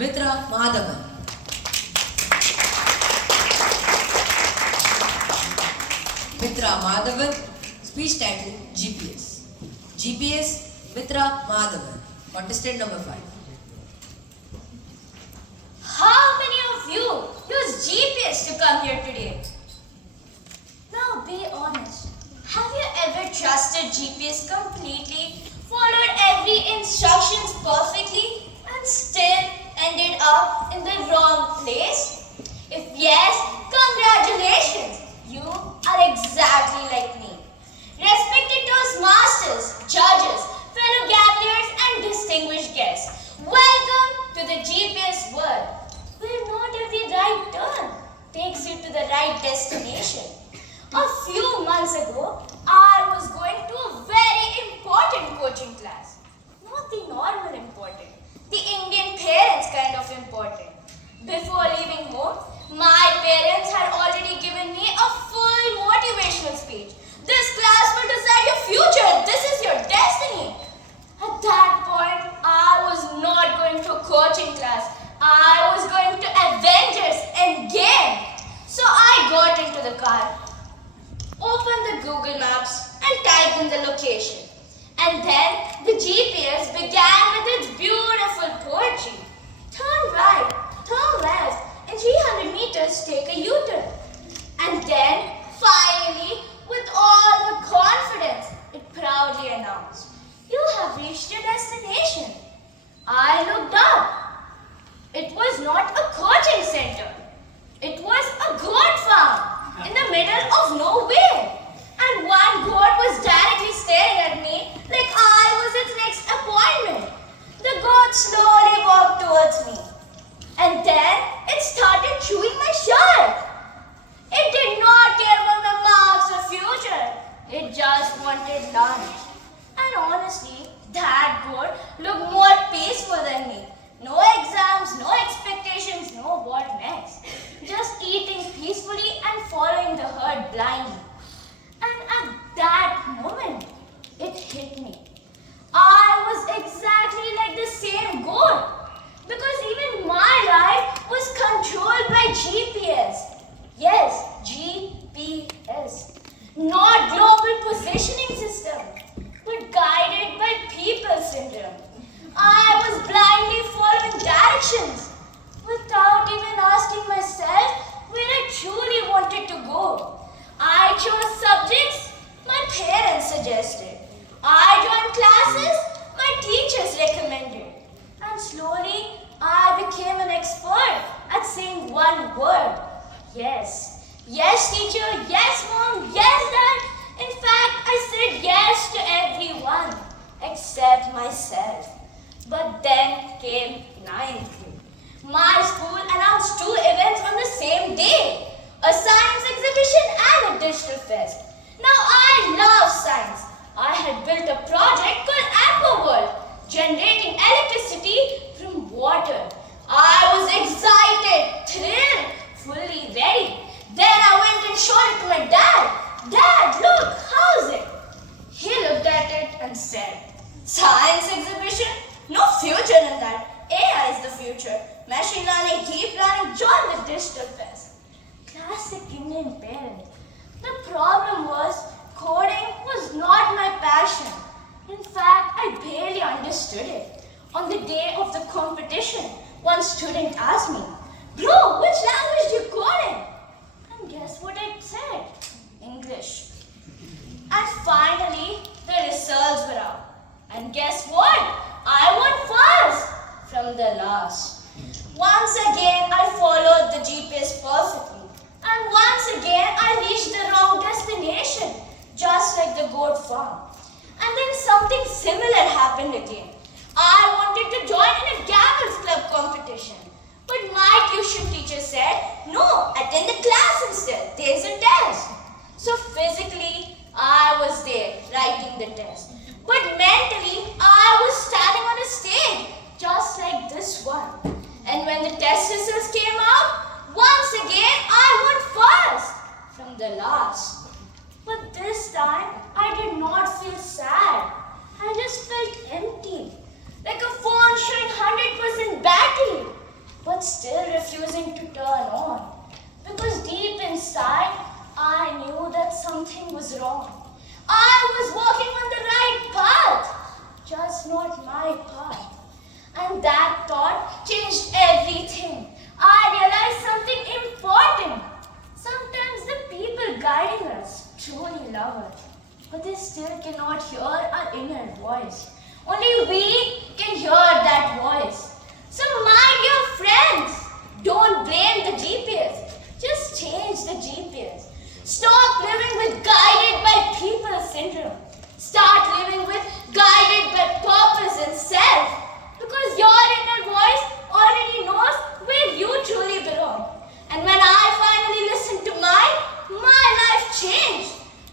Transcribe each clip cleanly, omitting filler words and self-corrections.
Mitra Madhavan. Mitra Madhavan, speech title GPS. GPS Mitra Madhavan, contestant number 5. How many of you use GPS to come here today? Now be honest. Have you ever trusted GPS completely, followed every instructions perfectly, and still ended up in the wrong place? If yes, congratulations! You are exactly like me. Respected Toastmasters, judges, fellow gamblers, and distinguished guests, welcome to the GPS world, where not every right turn takes you to the right destination. A few months ago, I was going to a very important coaching class. Not the normal important, the Indian parents kind of important. Before leaving home, my parents had already given me a full motivational speech. This class will decide your future. This is your destiny. At that point, I was not going to a coaching class. I was going to Avengers Endgame. So I got into the car, opened the Google Maps and typed in the location. And then the GPS began with its beautiful poetry. Turn right, turn left, in 300 meters take a U-turn. And then, finally, with all the confidence, it proudly announced, you have reached your destination. I looked up. It was not a coaching center. It was a goat farm in the middle of nowhere. And one goat was directly staring at me like I was its next appointment. The goat slowly walked towards me. And then it started chewing my shirt. It did not care about my marks or future. It just wanted lunch. And honestly, that goat looked more peaceful than me. No exams, no expectations, no what next. Just eating peacefully and following the herd blindly. And at that moment, it hit me. I was exactly like the same goat. Because even my life was controlled by GPS. Yes, GPS. Not global positioning system, but guided by people syndrome. I was blindly following directions without even asking myself where I truly wanted to go. I chose subjects my parents suggested. I joined classes my teachers recommended. And slowly, I became an expert at saying one word. Yes. Yes, teacher. Yes, mom. Yes, dad. In fact, I said yes to everyone except myself. But then came ninth grade. My school announced 2 events on the same day. A science exhibition and a digital fest. Now I love science. I had built a project called AquaWorld, generating electricity from water. I was excited, thrilled, fully ready. Then I went and showed it to my dad. Dad, look, how's it? He looked at it and said, science exhibition? No future in that. AI is the future. Machine learning, deep learning, join the digital fest. Classic Indian parent. The problem was, coding was not my passion. In fact, I barely understood it. On the day of the competition, one student asked me, bro, which language do you code in? And guess what I said? English. And finally, the results were out. And guess what? I won first from the last. Once again, I followed the GPS perfectly. And once again, I reached the wrong destination, just like the goat farm. And then something similar happened again. I wanted to join in a Gammels Club competition. But my tuition teacher said, no, attend the class instead. There's a test. So physically, I was there writing the test. But mentally, I was standing on a stage, just like this one. And when the test results came out, once again, I won first from the last. But this time, I did not feel sad. I just felt empty. Like a phone showing 100% battery. wrong. I was walking on the right path, just not my path. And that thought changed everything. I realized something important. Sometimes the people guiding us truly love us, but they still cannot hear our inner voice. Only we can hear that voice. So my dear friends, don't blame the GPS. Just change the GPS. Stop living with guided by people syndrome. Start living with guided by purpose and self. Because your inner voice already knows where you truly belong. And when I finally listened to my life changed.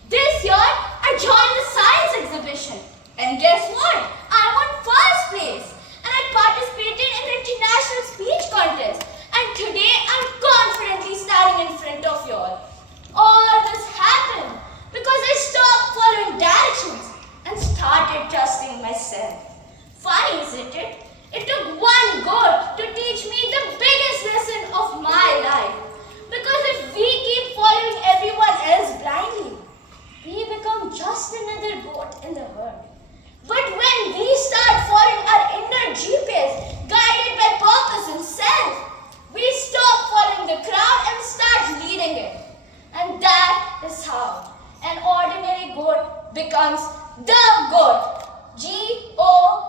This year, I joined the science exhibition. And guess what? I won first place. And I participated in the international speech contest. And today, I'm confidently standing in front of you all. All this happened because I stopped following directions and started trusting myself. Funny, isn't it? It took one goat to teach me the biggest lesson of my life. Because if we keep following everyone else blindly, we become just another goat in the herd. But when we start following our inner GPS, guided by purpose and self, we stop following the crowd and start leading it. And that is how an ordinary goat becomes the goat. Goat.